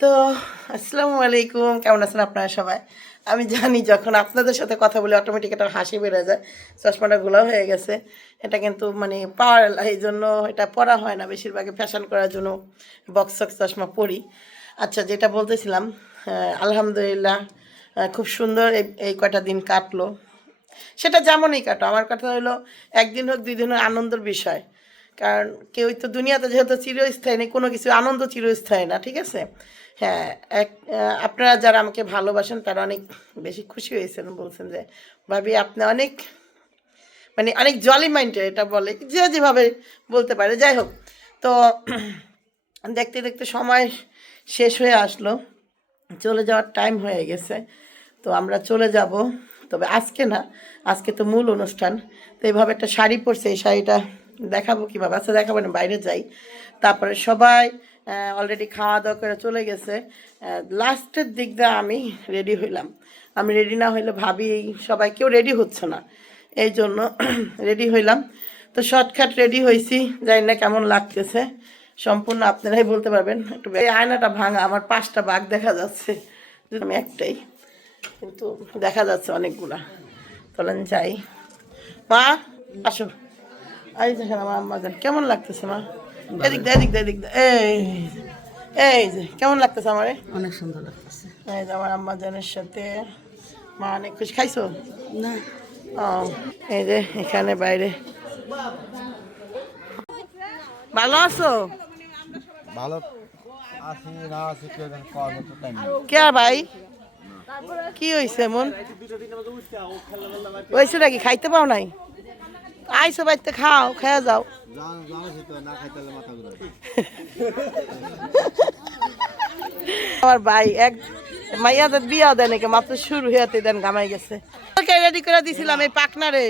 তো আসসালামু আলাইকুম, কেমন আছেন আপনারা সবাই? আমি জানি যখন আপনাদের সাথে কথা বলে অটোমেটিক একটা হাসি বেড়ে যায়। চশমাটা ঘোলা হয়ে গেছে। এটা কিন্তু মানে পাওয়ার এই জন্য এটা পরা হয় না, বেশিরভাগই ফ্যাশন করার জন্য বক্স সক্স চশমা পরি। আচ্ছা, যেটা বলতেছিলাম, আলহামদুলিল্লাহ খুব সুন্দর এই কয়টা দিন কাটলো। সেটা যেমনই কাটো, আমার কথা হলো একদিন হোক দুই দিন হোক আনন্দের বিষয়। কারণ কেউই তো দুনিয়াতে যেহেতু চিরস্থায়ী নেই, কোনো কিছু আনন্দ চিরস্থায়ী না, ঠিক আছে? হ্যাঁ, আপনারা যারা আমাকে ভালোবাসেন তারা অনেক বেশি খুশি হয়েছেন, বলছেন যে ভাবি আপনি অনেক মানে অনেক জলি মাইন্ডের, এটা বলে যে যেভাবে বলতে পারে। যাই হোক, তো দেখতে দেখতে সময় শেষ হয়ে আসলো, চলে যাওয়ার টাইম হয়ে গেছে। তো আমরা চলে যাব, তবে আজকে না, আজকে তো মূল অনুষ্ঠান। তো এইভাবে একটা শাড়ি পরছে, এই শাড়িটা দেখাবো কীভাবে? আচ্ছা দেখাবো না, বাইরে যাই। তারপরে সবাই অলরেডি খাওয়া দাওয়া করে চলে গেছে। লাস্টের দিক দিয়ে আমি রেডি হইলাম। আমি রেডি না হইলে ভাবি সবাই কেউ রেডি হচ্ছে না, এই জন্য রেডি হইলাম। তো শর্টকাট রেডি হয়েছি, জানি না কেমন লাগতেছে, সম্পূর্ণ আপনারাই বলতে পারবেন। একটু এই আয়নাটা ভাঙা, আমার 5টা বাঘ দেখা যাচ্ছে, আমি একটাই, কিন্তু দেখা যাচ্ছে অনেকগুলা। চলেন যাই। মা আসো, এই দেখেন আমার আম্মা যান, কেমন লাগতেছে মা? এদিক দে এদিক দে এদিক দে, এই যে কেমন লাগতেছে আমারে? অনেক সুন্দর লাগতেছে। এই যে আমার আম্মা জানের সাথে মা অনেক খুশি। খাইছো না? ও, এই যে এখানে বাইরে। ভালো আছো? ভালো আছি না আছি কেউ জানে কর মতো টাইম নেই। কে ভাই, কি হয়েছে এমন? হয়েছে নাকি? খাইতে পাও নাই? আইসো বাড়িতে, খাও, খেয়ে যাও। জানাছি তো না খাইতে হলে মাথা ঘুরে। আমার ভাই এক মাইয়াদের বিয়া দেন নাকি, মাত্র শুরু হইতে দেন গামাই গেছে। রেডি করে দিছিলাম এই পাকনারে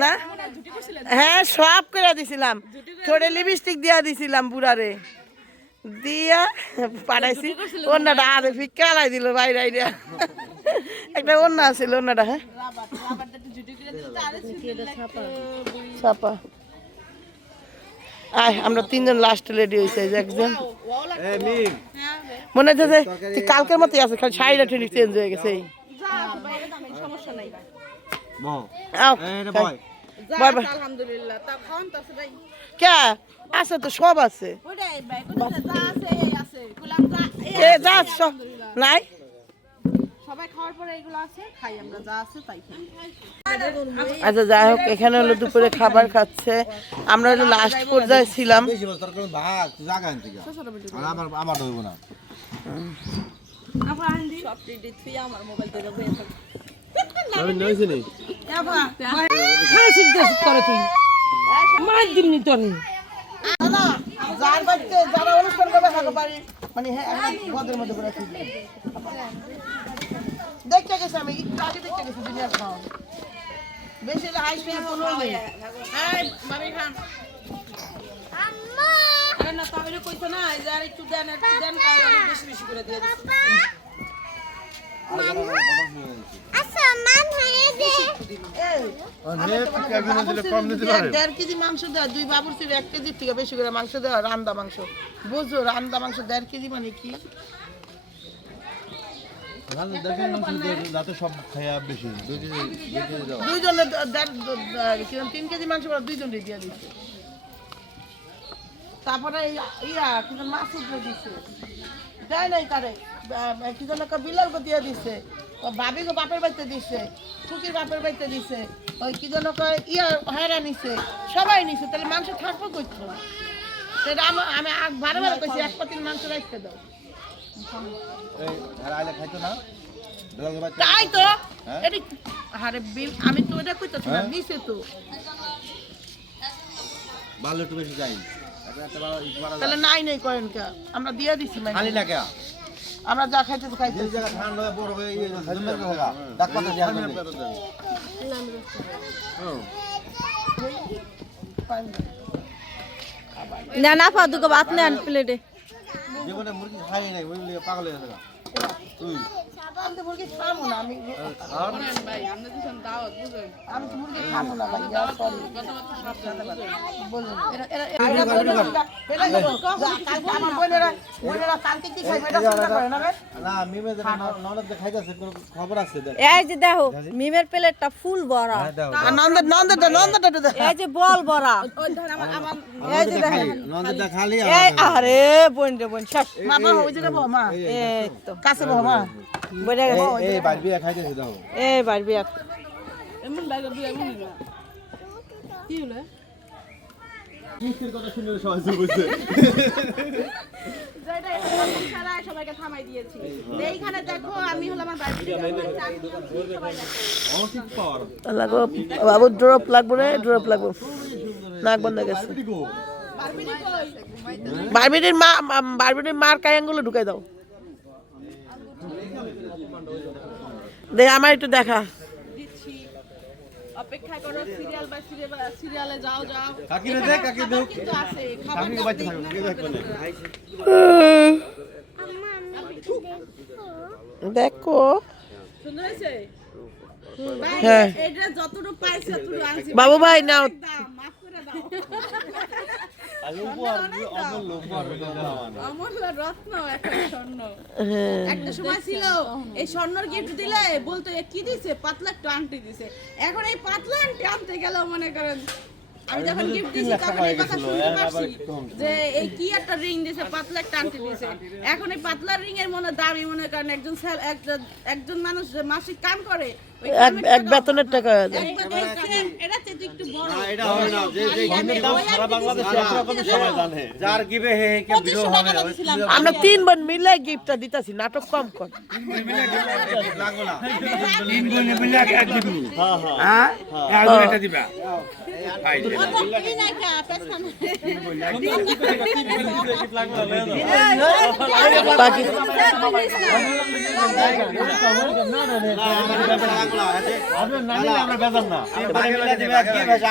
না, হ্যাঁ সব করে দিছিলাম, থোড়ে লিপস্টিক দিয়া দিছিলাম বুড়ারে, দিয়া পাঠাইছি। অন্যটা আরে ফিকালাই দিল বাইরে আইডিয়া, একটা অন্য আছিল অন্যটা। হ্যাঁ ছাপা। আয় আমরা 3জন লাস্ট রেডি হয়েছে, একজন মনে হচ্ছে যে কালকের মতোই আছে, খালি শাড়িটা ঠিক চেঞ্জ হয়ে গেছে। কে আছে তো, সব আছে নাই। আচ্ছা যাই হোক, এখানে হলো দুপুরে খাবার খাচ্ছে, আমরা হলো লাস্ট পর্যায়ে ছিলাম। আমার ধরবো না। যারা অনুষ্ঠান করবে মানে দেখতে গেছি, আমি একটু আগে দেখতে গেছি দুনিয়ার খাওয়া বেশি কোনো নেই। দেড় কেজি মাংস দেওয়া, 2 বাবুর ছিল 1 কেজির থেকে বেশি করে মাংস দেওয়া, রান্দা মাংস। বুঝো রান্দা মাংস 1.5 কেজি মানে কি? সব খাইয়া বেশি 2জনের 3 কেজি মাংস 2জনের দিয়ে দিচ্ছে। তারপরে মাছ উঠে দিচ্ছে, দেয় নাই তারে কি যেন বিলাল দিয়ে দিচ্ছে, ভাবি গো বাপের বাড়িতে দিচ্ছে, খুকির বাপের বাড়িতে দিচ্ছে, ওই কি যেন হায়রা নিছে, সবাই নিছে। তাহলে মাংস থাকবো করছো সেটা আমি ভালো ভালো করছি, 1 পাতিল মাংস রাখতে দাও। তাই তো আরে বিল আমি তো ওটা কইতেছি না, নিছে তো ভালো একটু বেশি যাই। তাহলে নাই নাই করেন কে, আমরা দিয়ে দিছি মানে খালি না কে আমরা যা খাইতে খাইতে। এই জায়গা ঠান্ডা হয়ে বড় হয়ে এই জমের হোগা ডাক্তার দিয়ে না না পা দুটো ভাত নেন প্লেটে। জীবনে মুরগি খাই নাই, ওই পাগল হয়ে গেছে। আমি তো মুরগি খাবো না, আমি তো মুরগি খাবো না ভাই, সরি বলুন। আমার বোনেরা কালকে কি খাইবে এটা চিন্তা করে না ভাই। না মিমে ননদ খাইতেছে কোন খবর আছে দেখ এই যে দেখো মিমের প্লেটটা ফুল ভরা, নন্দটা এই যে বল ভরা, এই যে দেখো ননদটা খালি এই আরে বোন রে বোন শেষ মামা ওই জায়গা বহ মা, এই তো কাছে বহ মা। বইরা গেছে এই বাইরে খাইতেছে দাও এই বাড়বি এক মিষ্টির কথা শুনে সবাই বুঝছে সবাইকে থামাই দিয়েছি। এইখানে দেখো আমি হলাম আমার বাড়িতে লাগো বাবু, ড্রপ লাগবো রে, ড্রপ লাগবো, নাক বন্ধ হয়ে গেছে। বারবিটির মার কায়াঙ্গুলো ঢুকাই দাও, দে আমার একটু দেখা। দিচ্ছি, অপেক্ষা করো, সিরিয়াল বাই সিরিয়ালে যাও যাও। কাকিরে দেখ কাকি দেখ কিন্তু আছে কাকি বাইতে থাকো কাকি দেখ কোনে দেখো সুন্দর হয়েছে। হ্যাঁ এটা যতটুকু পাইছি ততটুকু আনছি। বাবু ভাই নাও, দাও, মাফ করে দাও। অমূল্য রত্ন একটা স্বর্ণ। হ্যাঁ একটা সময় ছিল এই স্বর্ণর গিফট দিলে বলতো এ কি দিছে, পাতলা একটু আংটি দিছে। এখন এই পাতলা আংটি আনতে গেল মনে করেন আমি যখন গিফট দিছি তখন এই কথা শুনতে পারছি যে এই কি একটা রিং দিছে, পাতলা একটা আংটি দিছে। এখন এই পাতলা রিং এর মনে দামি মনে করেন একজন মানুষ যে মাসিক কাম করে ওই এক বেতনের টাকা হয়ে যায়। এটা চেয়ে একটু বড় এটা হবে না যে যে গিফটের দাম সারা বাংলাদেশে একরকম সবাই জানে যার গিবে হে কে ভিডিও হবে আমরা 3 বোন মিলে গিফটটা দিতাছি, নাটক কম কর। লাগবে না তিন বোন মিলে এক দিব হ্যাঁ এক বোনটা দিবা বাকি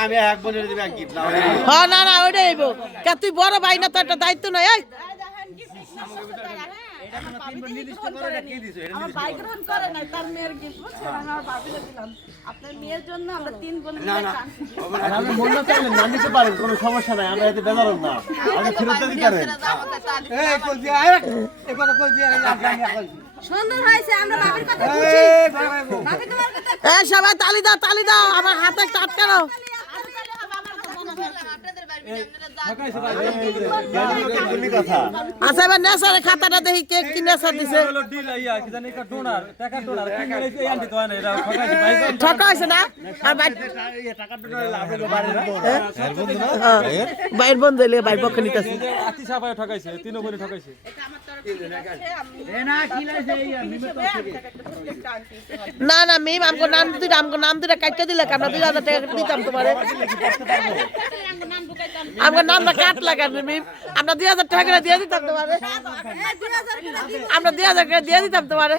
আমি এক বোনের দিবে এক গিফট না হ্যাঁ না না ওইটাই আইবো, কে তুই বড় ভাই না, তো একটা দায়িত্ব নাই। এই আমার ভাই গ্রহণ করে নাই, তার মেয়ের গিফট বুঝছেন, আমি আমার ভাবিকে দিলাম। আপনার মেয়ের জন্য আমরা 3 বোন মিলে আনছি। আপনি মন না চাইলে না নিতে পারেন কোনো সমস্যা নাই আমরা এতে বেজারব না আপনি ফেরত দিতে পারেন সুন্দর হয়েছে, আমরা বাবার কথা বুঝি, বাবা তোমার কথা এই সবাই তালি দাও, আমার হাতে একটা আটকানো। কথা আচ্ছা এবার নেশার খাতাটা দেখি কে কি নেশা দিছে। ঠকা হয়েছে না আর বাইর বন্ধ হইলে বাইর পক্ষে নিতেছে। না না মিম আমগো নাম দুইটা কাটতে দিলে আমরা 2000 টাকা দিতাম তোমারে। আমার নামটা কাট লাগান মিম, আমরা 2000 টাকা করে দিয়ে দিতাম তোমারে, আমরা 2000 টাকা দিয়ে দিতাম তোমারে।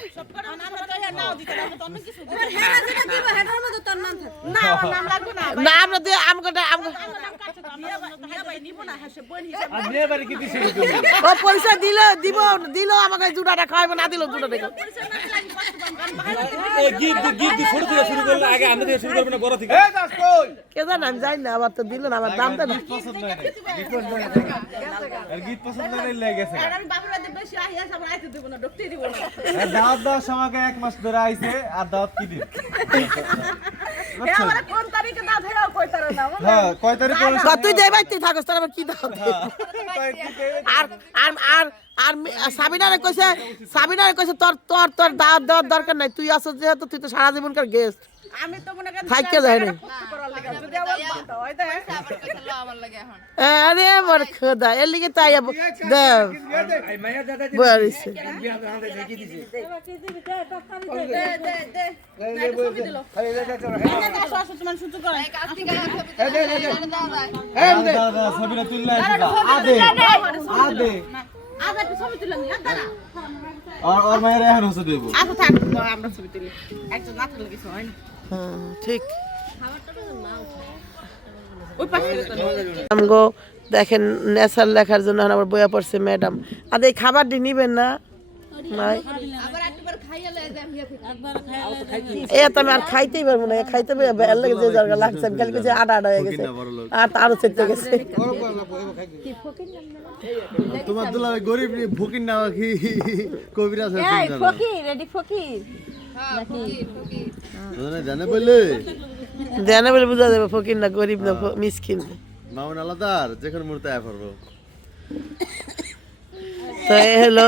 না আমরা দিয়ে ও পয়সা দিল আমাকে জুটাটা খাওয়াবো, না দিল জুটা দেখো কে জানে, আমি জানি না, আবার তো দিল না, আমার দামটা না। দাওয়াত দেওয়ার সময় এক মাস ধরে আইছে আর দাওয়াত কি দিন কোন তারিখে দাঁত হেরাও কইতার না হ্যাঁ কয় তারিখ তুই যে বাইতে থাকস তার আবার কি দাও। আর আর আর আর সাবিনারে কইছে তোর তোর তোর দাওয়াত দেওয়ার দরকার নাই, তুই আসছ যেহেতু তুই তো সারা জীবনকার গেস্ট। আমি তো মনে করি থাইকে যায় না। যদি আমার বাতা হয় তাই আরে মোর খোদা এর লিগে তাই দেব বলিছে ছবিটা তুললে আদে আদে আজ একটা ছবি তুলে নিয়ে দাঁড়া আর মায়ের এখন হচ্ছে দেব আচ্ছা থাক আমরা ছবি তুলি একজন না থাকলে কিছু হয় না ঠিক। ওই পাশে আমগো দেখেন নেশার লেখার জন্য আমার বইয়া পড়ছে ম্যাডাম। আর এই খাবার দি নিবেন না ভাই, এই তো আমি আর খাইতেই পারবো না, খাইতে বের লাগে যে জায়গা লাগছে, আমি খালি যে আটা আটা হয়ে গেছে আর আরো চেতে গেছে। তোমার দুলা গরিব ফকির না কি কবিরা আছে এই ফকির রেডি ফকির জানে বললে জানে বলে বুঝা যাবে ফকির না গরিব না মিসকিন। মামুন আলাদার যেখানে মুহূর্তে আয় পারবো। তো এই হলো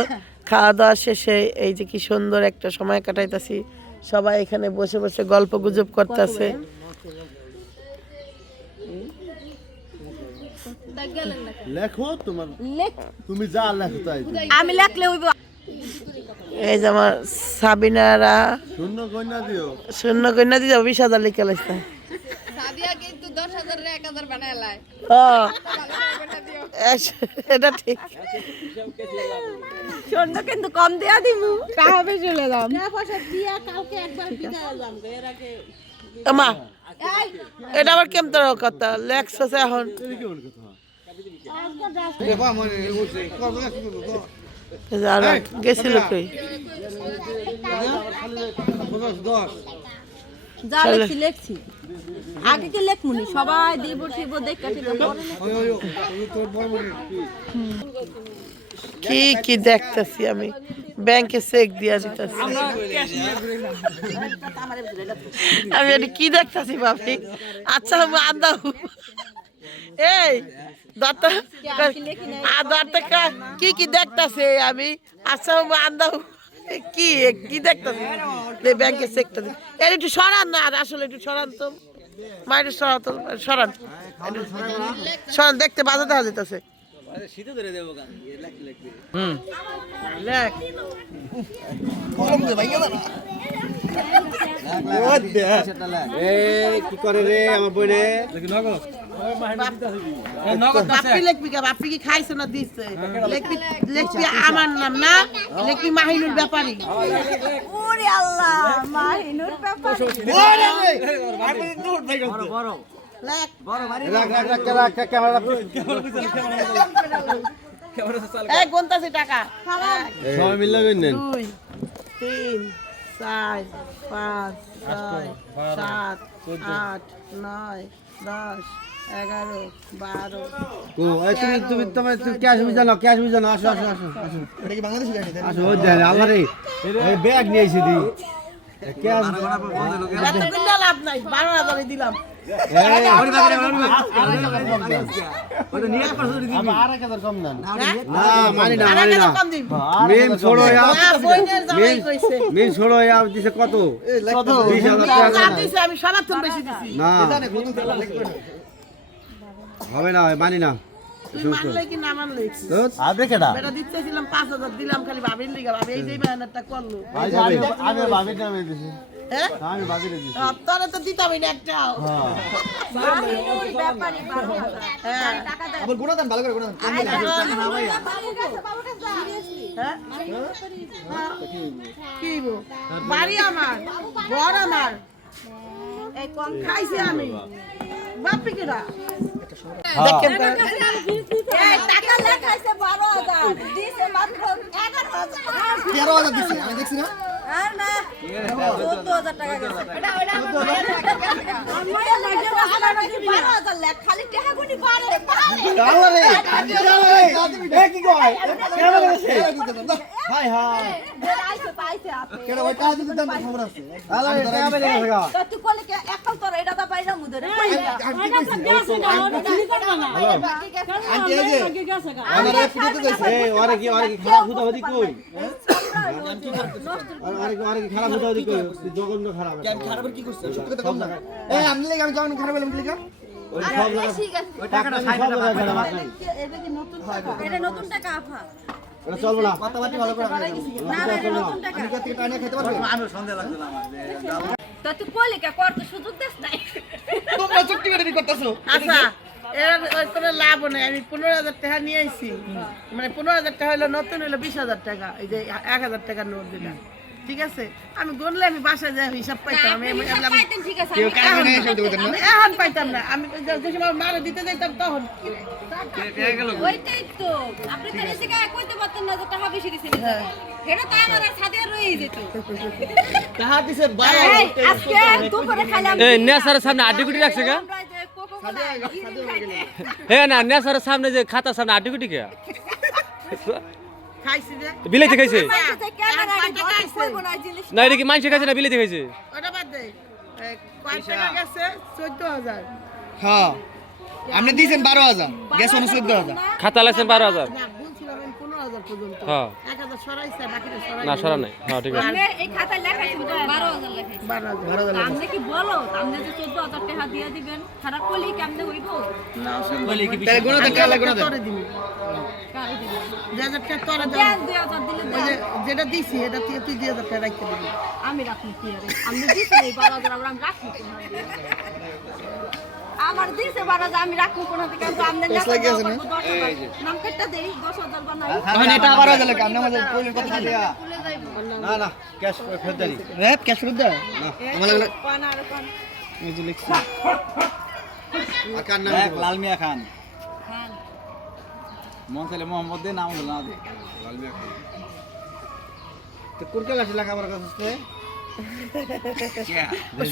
খাওয়া দাওয়া শেষে এই যে কি সুন্দর একটা সময় কাটাইতেছি, সবাই এখানে বসে বসে গল্প গুজব করতেছে। লেখো তোমার লেখ তুমি যা লেখো তাই আমি লেখলে হইব এই যে আমার সাবিনারা শূন্য কন্যা দিও। শূন্য কন্যা দিয়ে 20,000 লিখে লাইছে। সাদিয়া কিন্তু 10,000 এর 1000 বানায় লাই এটা ঠিক। শূন্য কিন্তু কম দেয়া দিমু টাকা বেশি চলে দাম মা এটা আবার কেমন কথা লেখছে এখন গেছিল কই যা লেখছি লেখছি আগে কি লেখমুনি সবাই দিব টিব দেখা টিব কি কি দেখতেছি আমি, ব্যাংকে চেক দিয়া দিতেছি। আমি এটা কি দেখতেছি ভাবি? আচ্ছা আন্দাও এই দত্ত কি কি দেখতেছে আমি? আচ্ছা আন্দাও কি কি দেখতেছি ব্যাংকে চেকটা এর একটু সরান না, আর আসলে একটু সরান তো মায়ের সরান তো, সরান সরান, দেখতে বাজে দেখা যেতেছে। লেখ কি করে রে আমার বইরে বাপি লিখবি কে? বাপি কি খাইছে না দিচ্ছে? লিখবি লিখবি আমার নাম না, লিখবি মাহিনুর ব্যাপারী। ওরে আল্লাহ মাহিনুর ব্যাপার লেখ এই গুনতাছি টাকা। সবাই মিলে গইনেন 2 3 4 5 6 7 8 9 10 11 12 কো এই তুমি ক্যাশ বুঝা নাও, ক্যাশ বুঝা নাও। আসো আসো আসো আসো, এটা কি বাংলাদেশি গাড়ি? আসো ওই দেন আল্লাহ রে এই ব্যাগ নিয়ে আইছি দি ক্যাশ এত কিনা লাভ নাই, 12,000 দিলাম। কম দেন না, মানি না মানি না। কম দিবি মেম ছোড়ো না, বইনের জামাই কইছে মেম ছোড়ো দিছে কত? 20,000 যা টাকা দিছে আমি সবার থেকে বেশি দিছি। না হবে না, মানি না। তুই মানলে কি না মানলে আপনি কেডা? বেটা দিতেছিলাম 5,000 দিলাম খালি ভাবির লিগা, ভাবি এই যে মেহনতটা করলো। আমি ভাবির নামে দিছি। হ্যাঁ আমি ভাবির দিছি। তোরে তো দিতামই না একটাও। মাহিনুর ব্যাপারী 12,000 হ্যাঁ টাকা দেন আবার গুণা দেন, ভালো করে গুণা দেন। হ্যাঁ কি গো? বাড়ি আমার, ঘর আমার, এই কম খাইছি আমি, বাপি কেডা? এই টাকা লেখাইছে 12,000 দিছে মাত্র 11,000 13,000 দিছি আমি দেখছি না। আর না 14,000 টাকা গেছে এটা 12,000 লেখ খালি টাকা গুনি বাড়ে আল্লাহ রে এ কি কয়? কেন বলেছে? হাই হাই আইছে পাইছে আপনি কেন ওই কাজ দিতে দাম খবর আছে। আল্লাহ রে টাকা বেরে গেছে গা। তো তুই কইলে কি একল তোর এটা তো পাইরা মুদরে আন্টি এই যে আমারে পিটতে কইছে। এই ওরে কি খারাপ হুদাহুদি কই? ওরে কি খারাপ হুদাহুদি কই? জঘন্য খারাপ। কেন খারাপের কি করছে? সত্যি কথা কম না। এই আমি লাগি আমি যখন খারাপ বললাম কি লিখা? ওই সব লাগা ওই টাকাটা সাইডে রাখা। এটা কি নতুন টাকা এটা নতুন টাকা আফা এটা চলবে না। কথাবার্তা ভালো করে রাখা। না না এটা নতুন টাকা আমি কত টাকা নিয়ে খেতে পারবো? আমি সন্দেহ লাগছে না আমার। তো তুই কইলে কি করতে সুযোগ দেস নাই তোমরা চুক্তি করে করতেছো। আচ্ছা এর কোনো লাভ নেই, আমি 15,000 টাকা নিয়ে আইছি, মানে 15,000 টাকা হলো নতুন হলো 20,000 টাকা, এই যে 1,000 টাকার নোট দিলাম। ঠিক আছে আমি গণলে আমি বাসায় যাই হিসাব পাইতাম আমি আপনি হিসাব পাইতেন, ঠিক আছে, কেউ আমি কাজ নেই এসব দিতে না আমি এখন পাইতাম না আমি যে সময় মারা দিতে যাইতাম তখন ওইটাই তো আপনি তো এসে গায়ে কইতে পারতেন না যে টাকা বেশি দিছেন এটা তো আমার আর সাদিয়া রয়েই যেত টাকা দিছে এই, আজকে দুপুরে খাইলাম এই নেসারের সামনে আড্ডি রাখছে কে আমরা যে কোকোকোলা হে না নেসারের সামনে যে খাতার সামনে আড্ডি কে খাইছি যে বিলাইতে খাইছে ক্যামেরা ধরে করব না জিনিস না এটা কি মানুষে খাইছে না বিলাইতে খাইছে ওটা বাদ দে কয় টাকা গেছে 14000 হ্যাঁ আপনি দিয়েছেন 12000 গেছে 14000 খাতা লাগছেন 12000 না বলছিলাম আমি 15000 পর্যন্ত হ্যাঁ 1000 সরাইছে বাকিটা সরাই না সরা নাই হ্যাঁ ঠিক আছে আপনি এই খাতায় লেখা ছিল 12000 লেখা 12000 আপনি কি বলো আপনি যে 14000 টাকা দিয়ে দিবেন খারাপ কলি কেমনে হইব না তাহলে গুণা দেন কালা গুণা দেন তোরে দিবি কারে দিবেন 2000 টাকা তোরে দেব দেন 2000 দিলে ওই দেন। যে যেটা দিছি এটা তুই 2000 টাকা রাখতে দিবি আমি রাখি কি আরে আপনি দিছেন এই 12000 আবার আমি রাখি কোন আমার দিছে 12000 আমি রাখবো কোন থেকে কিন্তু আপনি না নাম কাটটা দেই 10000 বানাই তখন এটা 12000 লাগে আপনি আমাদের কইলেন কথা দিয়া না না ক্যাশ ফেরত দেন ক্যাশ ফেরত দেন না আমার লাগলো কোন আর কোন এই যে লিখছি আকার নাম লাল মিয়া খান খান মন চাইলে মোহাম্মদ দে নাম হলো না দে লাল মিয়া খান তো কোন ক্লাসে লেখাপড়া করছিস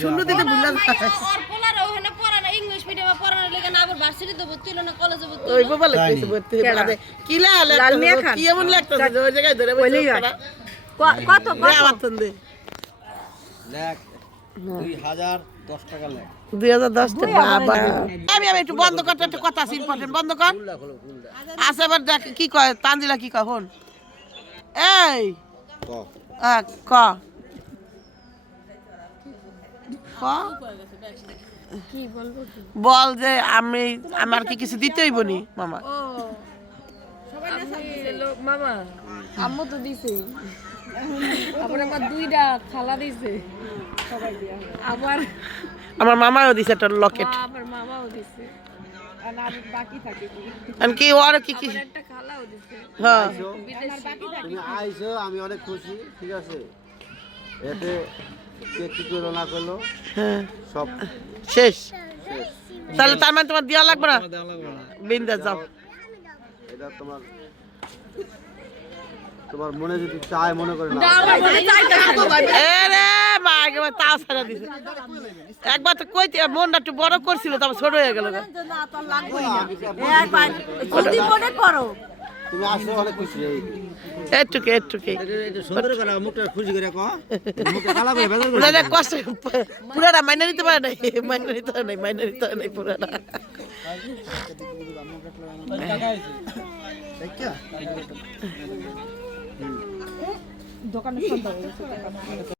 শূন্য দিতে ভুল আর পোলার ওখানে পড়া না ইংলিশ মিডিয়ামে পড়ানোর লেগে না আবার ভার্সিটিতে ভর্তি হলো না কলেজে ভর্তি ওই বাবা লাগতেছে বলতে বাদে কি লাগতেছে কি এমন লাগতেছে ওই জায়গায় ধরে বইলেই কত আমার তন দে লেখ 2010 টাকা লেখ 2010 তে বাবা আমি একটু বন্ধ করতে একটা কথা আছে ইম্পর্টেন্ট বন্ধ কর আচ্ছা এবার দেখ কি কয় তানজিলা কি কয় হন এই ক বল যে আমি আমার কি কিছু দিতে হইব নি মামা মামা আম্মু তো দিছে আবার আমার দুইটা খালা দিছে আবার আমার মামাও দিছে একটা লকেট আমার মামাও দিছে আর আমি বাকি থাকে কি আমি কি ওর কি কি একটা খালাও দিছে হ্যাঁ তুমি আইছো আমি অনেক খুশি ঠিক আছে এতে কে কি করলো না করলো হ্যাঁ সব শেষ তাহলে তার মানে তোমার দেওয়া লাগবে না বিন্দা যাও এটা তোমার তোমার মনে যদি চায় মনে করে না এরে মা একবার তাও ছাড়া দিছে একবার তো কইতে মনটা একটু বড় করছিল তারপর ছোট হয়ে গেল না তোর লাগবেই না যদি মনে করো তুমি আসলে অনেক খুশি একটুকে সুন্দর করে মুখটা খুশি করে কো মুখটা কালা করে বেজার করে পুরাটা কষ্ট পুরাটা মাইনে নিতে পারে নাই মাইনে নিতে পারে নাই পুরাটা দোকানে সন্ধ্যা হয়ে গেছে